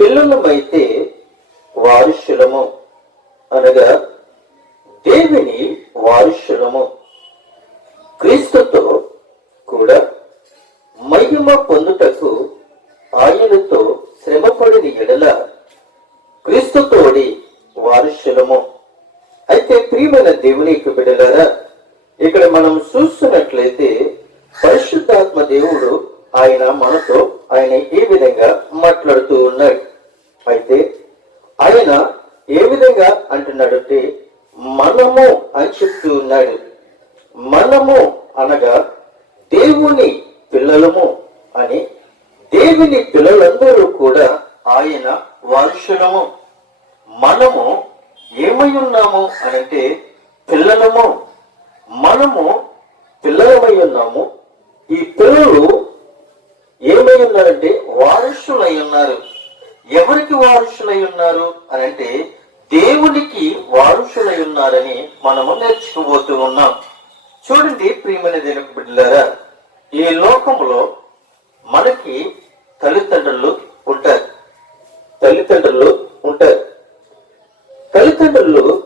పిల్లలమైతే వారసులము అనగా దేవుని వారసులము. క్రీస్తుతో కూడా మహిమ పొందుటకు ఆయనతో శ్రమపడిన ఎడల క్రీస్తుతోడి వారసులము. అయితే ప్రియమైన దేవుని యొక్క బిడ్డలారా, ఇక్కడ మనం చూస్తున్నట్లయితే పరిశుద్ధాత్మ దేవుడు ఆయన ఏ విధంగా మాట్లాడుతూ ఉన్నాడు. అయితే ఆయన ఏ విధంగా అంటున్నాడంటే మనము అని చెప్తూ ఉన్నాడు. మనము అనగా దేవుని పిల్లలము అని. దేవుని పిల్లలందరూ కూడా ఆయన వారసులము. మనము ఏమై ఉన్నాము అనంటే పిల్లలము. మనము పిల్లలమై ఉన్నాము. ఈ పిల్లలు ఏమై ఉన్నారంటే వారసులై ఉన్నారు. ఎవరికి వారసులై ఉన్నారు అనంటే దేవునికి వారసులై ఉన్నారని మనము నేర్చుకోబోతూ ఉన్నాం. చూడండి ప్రియమైన దేవుని బిడ్డలారా, ఈ లోకంలో మనకి తల్లిదండ్రులు ఉంటారు. తల్లిదండ్రులు